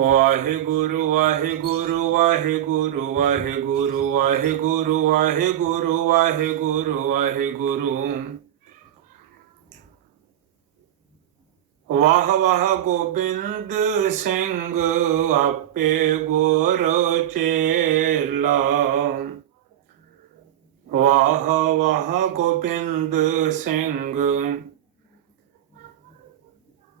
ਵਾਹਿਗੁਰੂ ਵਾਹਿਗੁਰੂ ਵਾਹਿਗੁਰੂ ਵਾਹਿਗੁਰੂ ਵਾਹਿਗੁਰੂ ਵਾਹਿਗੁਰੂ ਵਾਹਿਗੁਰੂ ਵਾਹਿਗੁਰੂ। ਵਾਹ ਵਾਹ ਗੋਬਿੰਦ ਸਿੰਘ, ਆਪੇ ਗੁਰ ਚੇਲਾ। ਵਾਹ ਵਾਹ ਗੋਬਿੰਦ ਸਿੰਘ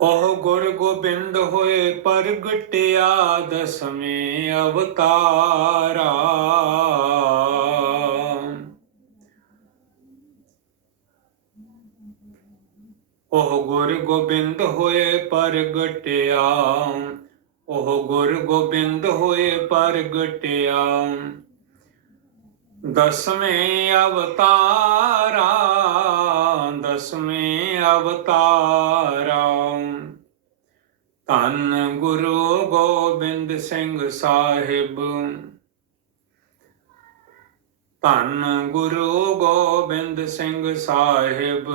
ਉਹ ਗੁਰ ਗੋਬਿੰਦ ਹੋਏ ਪ੍ਰਗਟਿਆ ਦਸਵੇਂ ਅਵਤਾਰਾ। ਉਹ ਗੁਰ ਗੋਬਿੰਦ ਹੋਏ ਪ੍ਰਗਟਿਆ। ਉਹ ਗੁਰ ਗੋਬਿੰਦ ਹੋਏ ਪ੍ਰਗਟਿਆ। ਦਸਵੇਂ ਅਵਤਾਰਾ। ਦਸਵੇਂ ਅਵਤਾਰਾ। ਧੰਨ ਗੁਰੂ ਗੋਬਿੰਦ ਸਿੰਘ ਸਾਹਿਬ। ਧੰਨ ਗੁਰੂ ਗੋਬਿੰਦ ਸਿੰਘ ਸਾਹਿਬ।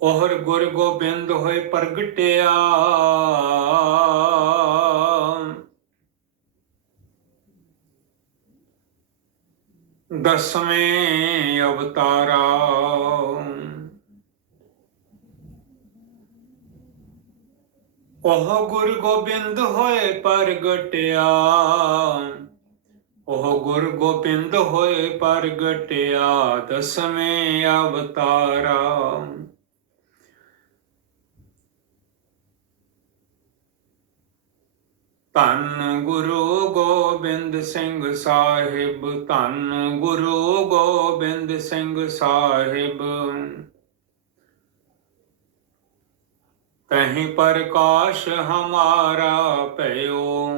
ਉਹਰ ਗੁਰ ਗੋਬਿੰਦ ਹੋਏ ਪ੍ਰਗਟਿਆ। ਦਸਵੇਂ ਅਵਤਾਰਾ। ਉਹ ਗੁਰ ਗੋਬਿੰਦ ਹੋਏ ਪ੍ਰਗਟਿਆ। ਉਹ ਗੁਰ ਗੋਬਿੰਦ ਹੋਏ ਪ੍ਰਗਟਿਆ, ਦਸਵੇਂ ਅਵਤਾਰਾ। ਧੰਨ ਗੁਰੂ ਗੋ ਗੋਬਿੰਦ ਸਿੰਘ ਸਾਹਿਬ, ਧੰਨ ਗੁਰੂ ਗੋਬਿੰਦ ਸਿੰਘ ਸਾਹਿਬ। ਕਹੀਂ ਪ੍ਰਕਾਸ਼ ਹਮਾਰਾ ਭਇਓ।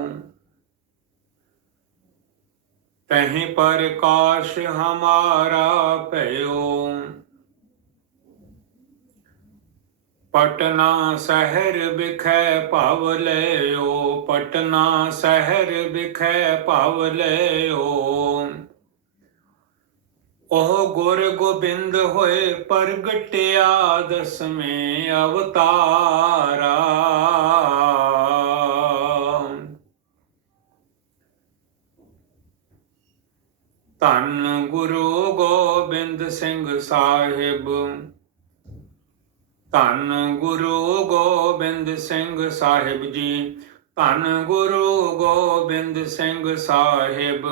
ਕਹੀਂ ਪ੍ਰਕਾਸ਼ ਹਮਾਰਾ ਭਇਓ। ਪਟਨਾ ਸ਼ਹਿਰ ਵਿਖੇ ਭਵ ਲਿਓ, ਪਟਨਾ ਸ਼ਹਿਰ ਵਿਖੇ ਭਵ ਲਿਓ। ਉਹ ਗੁਰ ਗੋਬਿੰਦ ਹੋਏ ਪ੍ਰਗਟਿਆ, ਦਸਵੇਂ ਅਵਤਾਰਾ। ਧੰਨ ਗੁਰੂ ਗੋਬਿੰਦ ਸਿੰਘ ਸਾਹਿਬ ਧੰਨ ਗੁਰੂ ਗੋਬਿੰਦ ਸਿੰਘ ਸਾਹਿਬ ਜੀ। ਧੰਨ ਗੁਰੂ ਗੋਬਿੰਦ ਸਿੰਘ ਸਾਹਿਬ।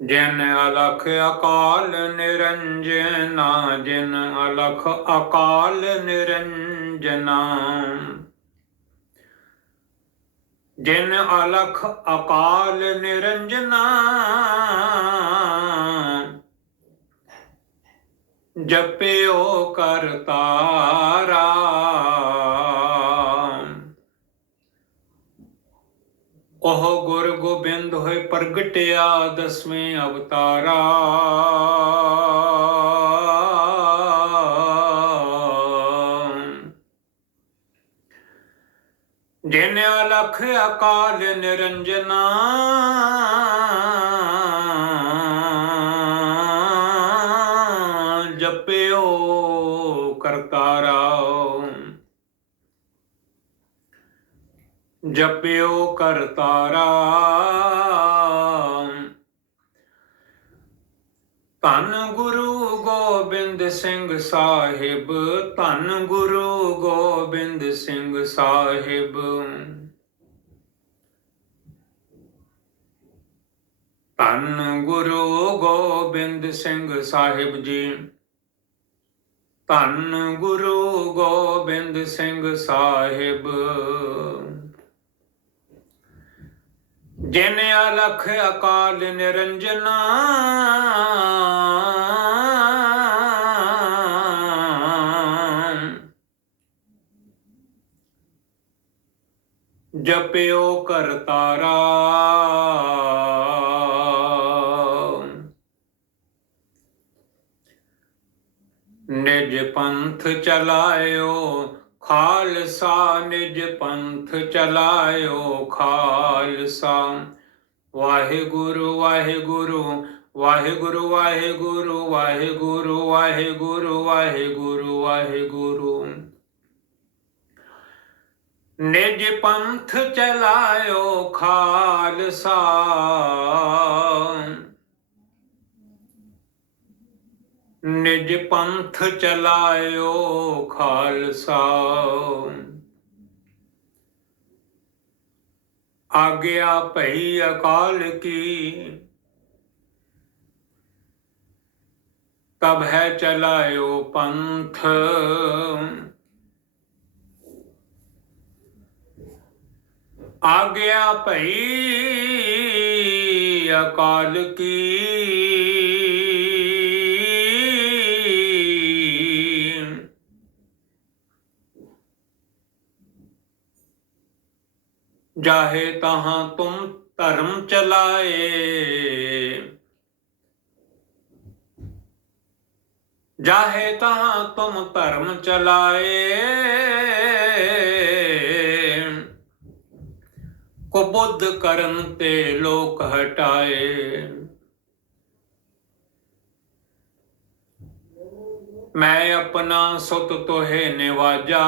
ਜਿਨ ਅਲਖ ਅਕਾਲ ਨਿਰੰਜਨਾ, ਜਿਨ ਅਲਖ ਅਕਾਲ ਨਿਰੰਜਨਾ। ਜਿਨ ਅਲਖ ਅਕਾਲ ਨਿਰੰਜਨਾ ਜਪਿਓ ਕਰਤਾਰਾ ਉਹ ਗੁਰ ਗੋਬਿੰਦ ਹੋਏ ਪ੍ਰਗਟਿਆ ਦਸਵੇਂ ਅਵਤਾਰਾ। ਜਿਨ ਅਲਖ ਅਕਾਲ ਨਿਰੰਜਨਾ। ਜਪਿਓ ਕਰਤਾਰਾ ਧੰਨ ਗੁਰੂ ਗੋਬਿੰਦ ਸਿੰਘ ਸਾਹਿਬ, ਧੰਨ ਗੁਰੂ ਗੋਬਿੰਦ ਸਿੰਘ ਸਾਹਿਬ। ਧੰਨ ਗੁਰੂ ਗੋਬਿੰਦ ਸਿੰਘ ਸਾਹਿਬ ਜੀ। ਧੰਨ ਗੁਰੂ ਗੋਬਿੰਦ ਸਿੰਘ ਸਾਹਿਬ। ਜਿਨ ਅਲਖ ਅਕਾਲ ਨਿਰੰਜਨਾ। ਜਪਿਓ ਕਰਤਾਰਾ ਨਿਜ ਪੰਥ ਚਲਾਇਓ। ਖਾਲਸਾ ਨਿਜ ਪੰਥ ਚਲਾਇਓ ਖਾਲਸਾ। ਵਾਹਿਗੁਰੂ ਵਾਹਿਗੁਰੂ ਵਾਹਿਗੁਰੂ ਵਾਹਿਗੁਰੂ ਵਾਹਿਗੁਰੂ ਵਾਹਿਗੁਰੂ ਵਾਹਿਗੁਰੂ ਵਾਹਿਗੁਰੂ। ਨਿਜ ਪੰਥ ਚਲਾਇਓ ਖਾਲਸਾ। ਨਿਜ ਪੰਥ ਚਲਾਇਓ ਖਾਲਸਾ। ਆਗਿਆ ਭਈ ਅਕਾਲ ਕੀ। ਤਬ ਹੈ ਚਲਾਇਓ ਪੰਥ। ਆਗਿਆ ਭਈ ਅਕਾਲ ਕੀ। जाहे तहा तुम धर्म चलाए। जाहे तहा तुम धर्म चलाए। कुबुद्ध करन ते लोक हटाए। मैं अपना सुत तोहे निवाजा।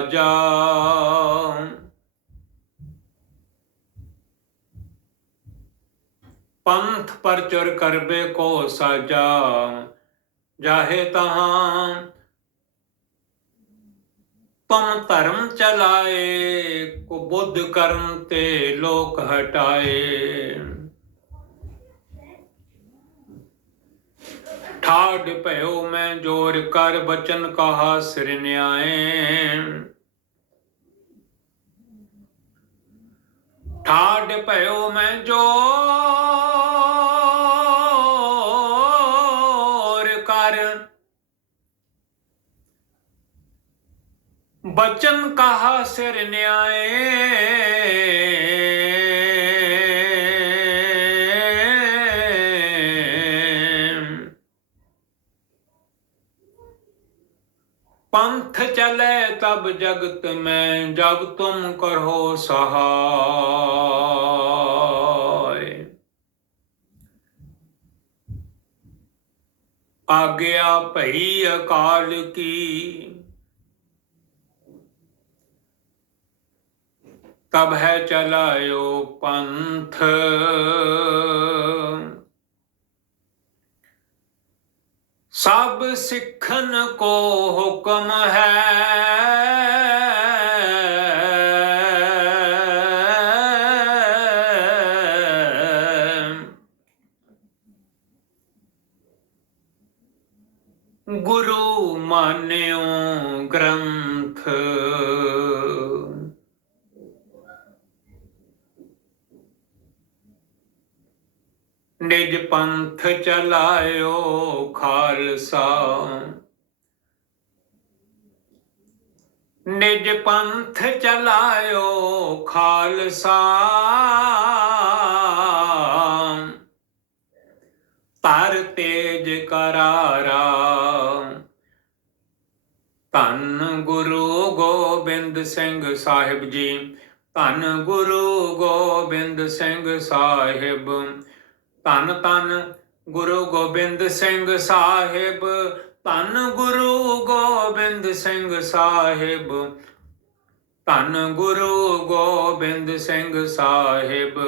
ਤੋਹੇ ਨਿਵਾਜਾ ਪੰਥ ਪਰਚਰ ਕਰਬੇ ਕੋ ਸਾਜਾ, ਜਾਹੇ ਤਹਾਂ ਤੁਮ ਧਰਮ ਚਲਾਏ, ਕੋ ਬੁੱਧ ਕਰਨ ਤੇ ਲੋਕ ਹਟਾਏ। ठाड भयो मैं जोर कर बचन कहा सिर न्याय ठाड भयो मैं जोर कर बचन कहा सिर न्याय ਸਭ ਜਗਤ ਮੈਂ ਜਬ ਤੁਮ ਕਰੋ ਸਹਾਇ। ਆਗਿਆ ਭਈ ਅਕਾਲ ਕੀ। ਤਬ ਹੈ ਚਲਾਇਓ ਪੰਥ। ਸਭ ਸਿੱਖਣ ਕੋ ਹੁਕਮ ਹੈ। ਪੰਥ ਚਲਾਇਓ ਖਾਲਸਾ। ਨਿਜ ਪੰਥ ਚਲਾਇਓ ਖਾਲਸਾ। ਤਰ ਤੇਜ ਕਰਾਰਾ। ਧੰਨ ਗੁਰੂ ਗੋਬਿੰਦ ਸਿੰਘ ਸਾਹਿਬ ਜੀ। ਧੰਨ ਗੁਰੂ ਗੋਬਿੰਦ ਸਿੰਘ ਸਾਹਿਬ। ਧੰਨ ਧੰਨ ਗੁਰੂ ਗੋਬਿੰਦ ਸਿੰਘ ਸਾਹਿਬ, ਧੰਨ ਗੁਰੂ ਗੋਬਿੰਦ ਸਿੰਘ ਸਾਹਿਬ। ਧੰਨ ਗੁਰੂ ਗੋਬਿੰਦ ਸਿੰਘ ਸਾਹਿਬ,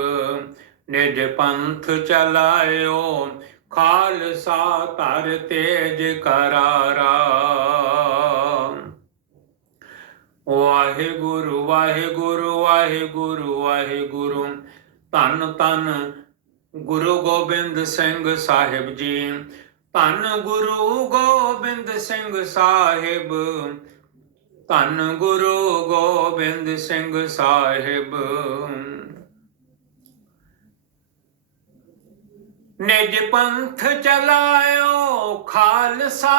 ਨਿਜ ਪੰਥ ਚਲਾਇਓ, ਖਾਲਸਾ ਧਰ ਤੇਜ ਕਰਾਰਾ। ਵਾਹਿਗੁਰੂ ਵਾਹਿਗੁਰੂ ਵਾਹਿਗੁਰੂ ਵਾਹਿਗੁਰੂ, ਧੰਨ ਧੰਨ ਗੁਰੂ ਗੋਬਿੰਦ ਸਿੰਘ ਸਾਹਿਬ ਜੀ। ਧੰਨ ਗੁਰੂ ਗੋਬਿੰਦ ਸਿੰਘ ਸਾਹਿਬ, ਧੰਨ ਗੁਰੂ ਗੋਬਿੰਦ ਸਿੰਘ ਸਾਹਿਬ। ਨਿਜ ਪੰਥ ਚਲਾਇਓ ਖਾਲਸਾ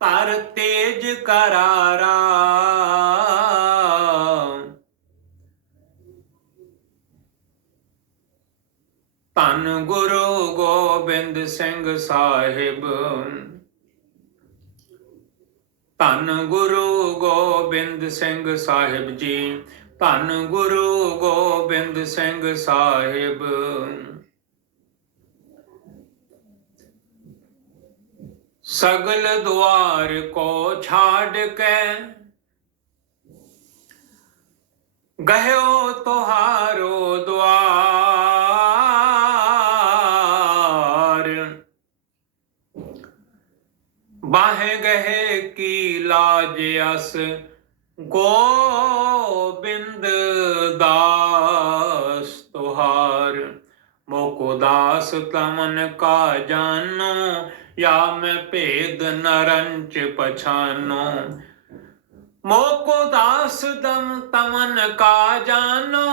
ਪਰ ਤੇਜ ਕਰਾਰਾ ਧੰਨ ਗੁਰੂ ਗੋਬਿੰਦ ਸਿੰਘ ਸਾਹਿਬ। ਧੰਨ ਗੁਰੂ ਗੋਬਿੰਦ ਸਿੰਘ ਸਾਹਿਬ ਜੀ, ਧੰਨ ਗੁਰੂ ਗੋਬਿੰਦ ਸਿੰਘ ਸਾਹਿਬ। ਸਗਲ ਦੁਆਰ ਕੋ ਛਾੜ ਕੇ ਗਹਿਓ ਤੁਹਾਰੋ ਦੁਆਰ। ਬਾਹੇ ਗਏ ਕੀ ਲਾਜ ਅਸ, ਗੋਬਿੰਦ ਦਾਸ ਤੁਹਾਰ। ਮੋਕੋ ਦਾਸ ਤਮਨ ਕਾ ਜਾਨੋ, ਯਾ ਮੈਂ ਭੇਦ ਨਰੰਚ ਪਛਾਨੋ। ਮੋਕੋ ਦਾਸ ਦਮ ਤਮਨ ਕਾ ਜਾਨੋ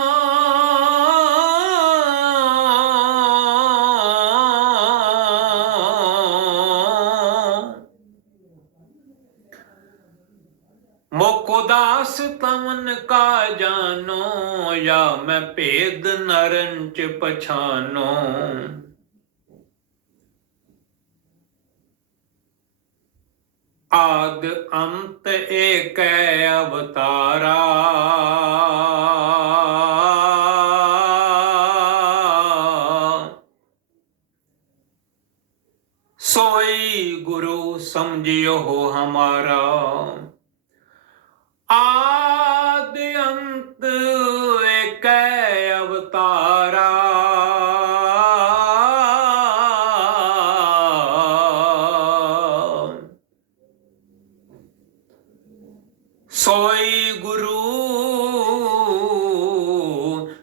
दास तमन का जानो, या मैं भेद नरंच पछानो। आद अंत एक अवतारा। सोई गुरु समझियो हो हमारा। ਆਦ ਅੰਤ ਏਕੈ ਅਵਤਾਰਾ। ਸੋਈ ਗੁਰੂ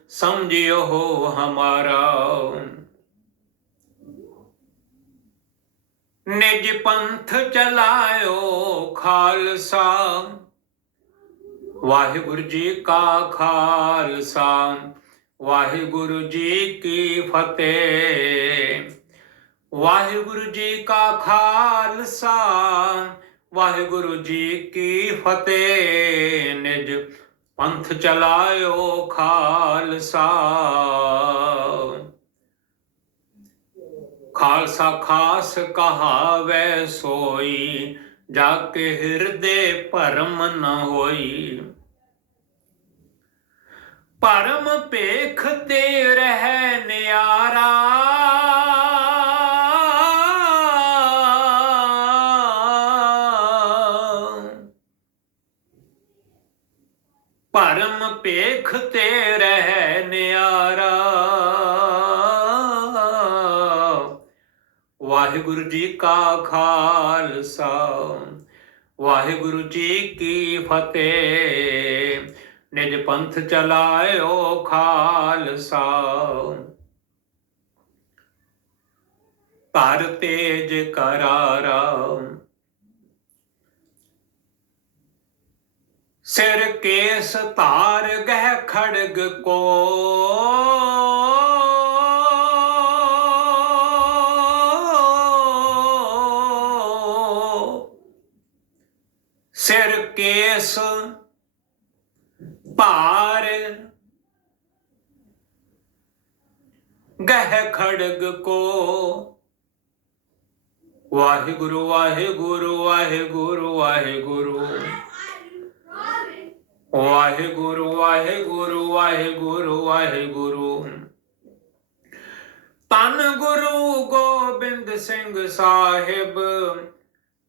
ਸਮਝਿਓ ਹਮਾਰਾ। ਨਿਜ ਪੰਥ ਚਲਾਇਓ ਖਾਲਸਾ। ਵਾਹਿਗੁਰੂ ਜੀ ਕਾ ਖਾਲਸਾ, ਵਾਹਿਗੁਰੂ ਜੀ ਕੀ ਫਤਿਹ। ਵਾਹਿਗੁਰੂ ਜੀ ਕਾ ਖਾਲਸਾ, ਵਾਹਿਗੁਰੂ ਜੀ ਕੀ ਫਤਿਹ। ਨਿਜ ਪੰਥ ਚਲਾਇਓ ਖਾਲਸਾ। ਖਾਲਸਾ ਖਾਸ ਕਹਾਵੇ ਸੋਈ ਜਾ ਕੇ ਹਿਰਦੇ ਭਰਮ ਨ ਹੋਈ। ਭਰਮ ਪੇਖ ਤੇ ਰਹਿ ਨਿਆਰਾ। ਭਰਮ ਪੇਖ ਤੇ ਰਹਿ ਨਿਆਰਾ। ਵਾਹਿਗੁਰੂ ਜੀ ਕਾ ਖਾਲਸਾ। ਵਾਹਿਗੁਰੂ ਜੀ ਕੀ ਫਤਿਹ। ਨਿਜ ਪੰਥ ਚਲਾਇਓ ਖਾਲਸਾ। ਧਰ ਤੇਜ ਕਰਾਰਾ। ਸਿਰ ਕੇਸ ਧਾਰ ਗਹਿ ਖੜਗ ਕੋ। ਕੇਸ ਭਾਰ ਗਹਿ ਖੜਗ ਕੋ। ਵਾਹਿਗੁਰੂ ਵਾਹਿਗੁਰੂ ਵਾਹਿਗੁਰੂ ਵਾਹਿਗੁਰੂ। ਵਾਹਿਗੁਰੂ ਵਾਹਿਗੁਰੂ ਵਾਹਿਗੁਰੂ ਵਾਹਿਗੁਰੂ। ਤਨ ਗੁਰੂ ਗੋਬਿੰਦ ਸਿੰਘ ਸਾਹਿਬ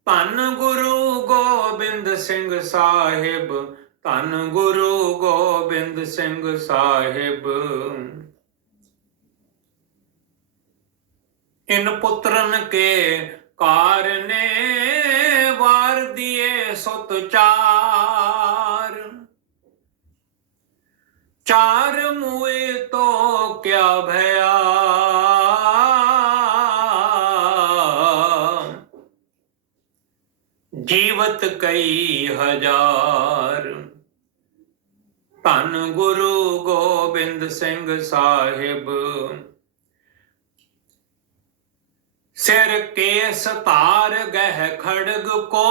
ਧੰਨ ਗੁਰੂ ਗੋਬਿੰਦ ਸਿੰਘ ਸਾਹਿਬ, ਧੰਨ ਗੁਰੂ ਗੋਬਿੰਦ ਸਿੰਘ ਸਾਹਿਬ। ਇਨ ਪੁੱਤਰਨ ਕੇ ਕਾਰਨੇ ਵਾਰ ਦੀਏ ਸੁਤ ਚਾਰ। ਚਾਰ ਮੂਏ ਤੋ ਕਿਆ ਭਇਆ ਜੀਵਤ ਕਈ ਹਜ਼ਾਰ। ਧੰਨ ਗੁਰੂ ਗੋਬਿੰਦ ਸਿੰਘ ਸਾਹਿਬ। ਸਿਰ ਕੇਸ ਧਾਰ ਗਹਿ ਖੜਗ ਕੋ।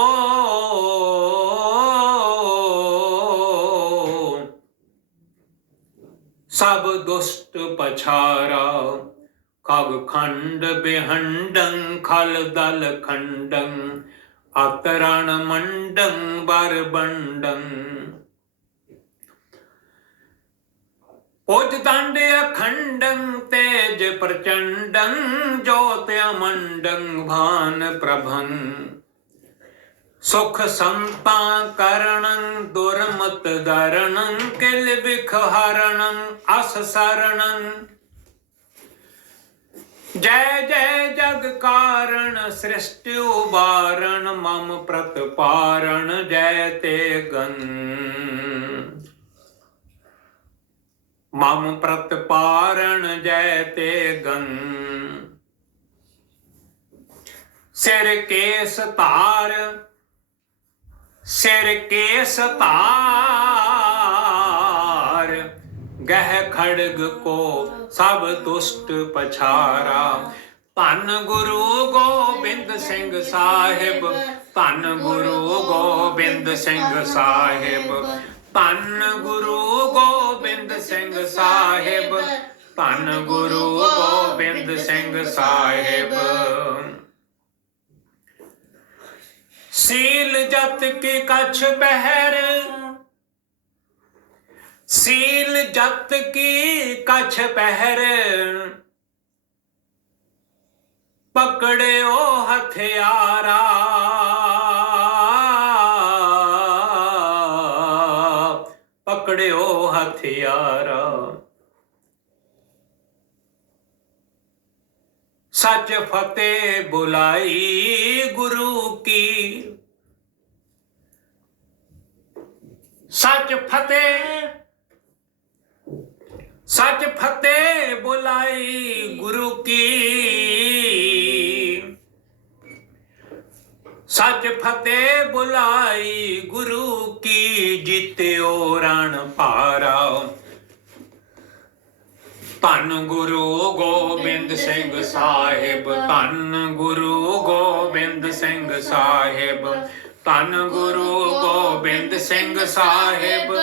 ਸਭ ਦੁਸ਼ਟ ਪਛਾਰਾ ਖਗ ਖੰਡ ਬਿਹੰਡੰ, ਖਲ ਦਲ ਖੰਡੰ। ਅਤਰਣ ਮੰਡੰ ਬਰ ਦੰਡ ਅਖੰਡੰ ਤੇਜ ਪ੍ਰਚੰਡੰ ਜੋਤ ਅਮੰਡੰ ਭਾਨ ਪ੍ਰਭੰ ਸੁਖ ਸੰਤਾ ਕਰਣੰ ਦੁਰਮਤ ਦਰਣੰ ਕਿਲ ਵਿਖ ਹਰਣੰ ਅਸ ਸਰਣੰ ਜੈ ਜੈ ਜਗ ਕਾਰਣ ਸ੍ਰਿਸ਼ਟ ਉਬਾਰਣ ਮਮ ਪ੍ਰਤਪਾਰਣ ਜੈ ਤੇ ਗੰ। ਮਮ ਪ੍ਰਤਪਾਰਣ ਜੈ ਤੇ ਗੰ। ਸਿਰ ਕੇਸ ਧਾਰ, ਸਿਰ ਕੇਸ ਧਾਰ। ਗਹਿ ਖੜਗ ਕੋ ਸਭ ਦੁਸ਼ਟ ਪਛਾਰਾ। ਧੰਨ ਗੁਰੂ ਗੋਬਿੰਦ ਸਿੰਘ ਸਾਹਿਬ, ਧੰਨ ਗੁਰੂ ਗੋਬਿੰਦ ਸਿੰਘ ਸਾਹਿਬ, ਧੰਨ ਗੁਰੂ ਗੋਬਿੰਦ ਸਿੰਘ ਸਾਹਿਬ, ਧੰਨ ਗੁਰੂ ਗੋਬਿੰਦ ਸਿੰਘ ਸਾਹਿਬ। ਸੀਲ ਜਤ ਕੀ ਕਛ ਪਹਿਰ ਸੀਲ ਜਤ ਕੀ ਕਛ ਪਹਿਰ। ਪਕੜਿਓ ਹਥਿਆਰਾ। ਪਕੜਿਓ ਹਥਿਆਰਾ। ਸੱਚ ਫਤਿਹ ਬੁਲਾਈ ਗੁਰੂ ਕੀ। ਸੱਚ ਫਤਿਹ ਸੱਚ ਫਤਿਹ ਬੁਲਾਈ ਗੁਰੂ ਕੀ। ਸੱਚ ਫਤਿਹ ਬੁਲਾਈ ਗੁਰੂ ਕੀ, ਜਿਤਿਓ ਰਣ ਪਾਰਾ ਧੰਨ ਗੁਰੂ ਗੋਬਿੰਦ ਸਿੰਘ ਸਾਹਿਬ, ਧੰਨ ਗੁਰੂ ਗੋਬਿੰਦ ਸਿੰਘ ਸਾਹਿਬ, ਧੰਨ ਗੁਰੂ ਗੋਬਿੰਦ ਸਿੰਘ ਸਾਹਿਬ।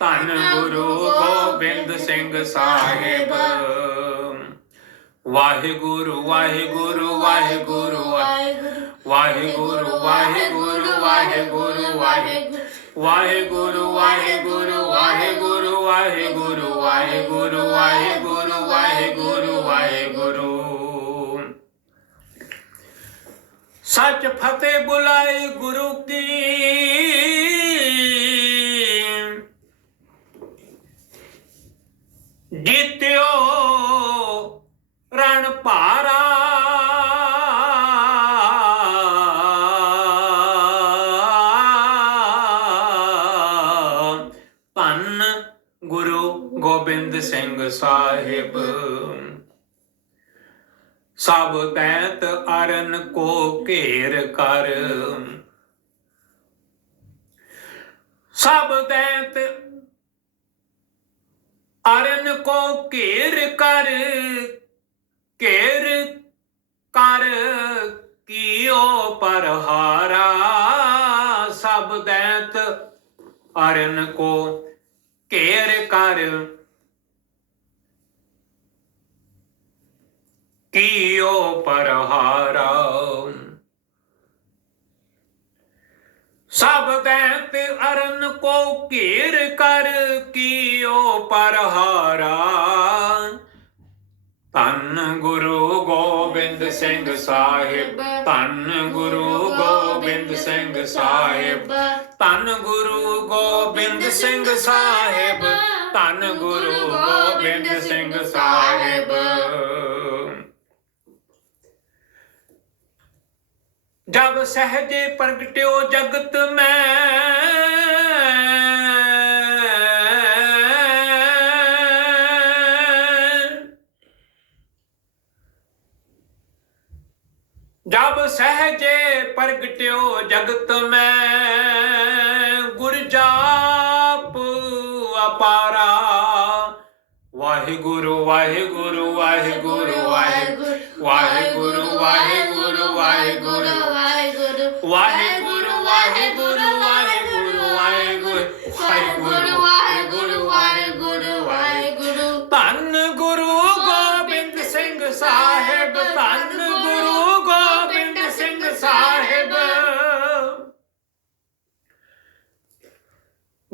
ਧੰਨ ਗੁਰੂ ਗੋਬਿੰਦ ਸਿੰਘ ਸਾਹਿਬ ਵਾਹਿਗੁਰੂ ਵਾਹਿਗੁਰੂ ਵਾਹਿਗੁਰੂ ਵਾਹਿਗੁਰੂ ਵਾਹਿਗੁਰੂ ਵਾਹਿਗੁਰੂ ਵਾਹਿਗੁਰੂ ਵਾਹਿਗੁਰੂ ਵਾਹਿਗੁਰੂ ਵਾਹਿਗੁਰੂ ਵਾਹਿਗੁਰੂ ਵਾਹਿਗੁਰੂ ਵਾਹਿਗੁਰੂ ਵਾਹਿਗੁਰੂ ਸੱਚ ਫਤਿਹ ਬੁਲਾਈ ਗੁਰੂ ਕੀ ਜਿਤਿਓ ਰਣ ਭਾਰਾ। ਧੰਨ ਗੁਰੂ ਗੋਬਿੰਦ ਸਿੰਘ ਸਾਹਿਬ। ਸਭ ਤੈਤ ਅਰਨ ਕੋ ਘੇਰ ਕਰ। ਸਭ ਤੈਤ ਅਰਨ ਕੋ ਘੇਰ ਕਰ ਘੇਰ ਕਰ ਕੀਓ ਪਰਹਾਰਾ। ਸਭ ਦੈਤ ਅਰਨ ਕੋ ਘੇਰ ਕਰ, ਕੀਓ ਪਰਹਾਰਾ। ਸਭ ਦੈਤ ਅਰਨ ਕੋ ਘੇਰ ਕਰ ਕੀਓ ਪਰਹਾਰਾ। ਧੰਨ ਗੁਰੂ ਗੋਬਿੰਦ ਸਿੰਘ ਸਾਹਿਬ, ਧੰਨ ਗੁਰੂ ਗੋਬਿੰਦ ਸਿੰਘ ਸਾਹਿਬ, ਧੰਨ ਗੁਰੂ ਗੋਬਿੰਦ ਸਿੰਘ ਸਾਹਿਬ, ਧੰਨ ਗੁਰੂ ਗੋਬਿੰਦ ਸਿੰਘ ਸਾਹਿਬ। ਜਬ ਸਹਜੇ ਪ੍ਰਗਟਿਓ ਜਗਤ ਮੈਂ। ਜਬ ਸਹਜੇ ਪ੍ਰਗਟਿਓ ਜਗਤ ਮੈਂ, ਗੁਰ ਜਾਪ ਅਪਾਰਾ। ਵਾਹਿਗੁਰੂ ਵਾਹਿਗੁਰੂ ਵਾਹਿਗੁਰੂ ਵਾਹਿਗੁਰੂ ਵਾਹਿਗੁਰੂ ਵਾਹਿਗੁਰੂ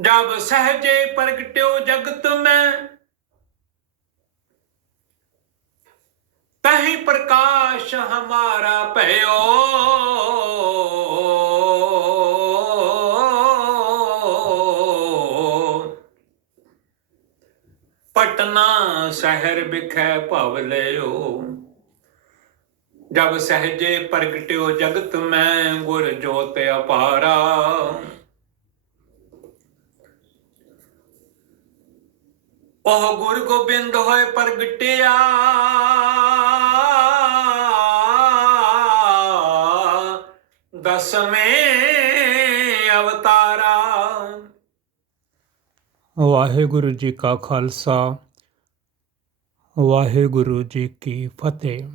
ਜਬ ਸਹਜੇ ਪ੍ਰਗਟਿਓ ਜਗਤ ਮੈਂ। ਤਹੀਂ ਪ੍ਰਕਾਸ਼ ਹਮਾਰਾ ਭਇਓ। ਪਟਨਾ ਸ਼ਹਿਰ ਵਿਖੇ ਭਵ ਲਿਓ ਜਬ ਸਹਜੇ ਪ੍ਰਗਟਿਓ ਜਗਤ ਮੈਂ, ਗੁਰ ਜੋਤ ਅਪਾਰਾ। ਉਹ ਗੁਰ ਗੋਬਿੰਦ ਹੋਏ ਪ੍ਰਗਟਿਆ। ਦਸਵੇਂ ਅਵਤਾਰਾ। ਵਾਹਿਗੁਰੂ ਜੀ ਕਾ ਖਾਲਸਾ, ਵਾਹਿਗੁਰੂ ਜੀ ਕੀ ਫਤਿਹ।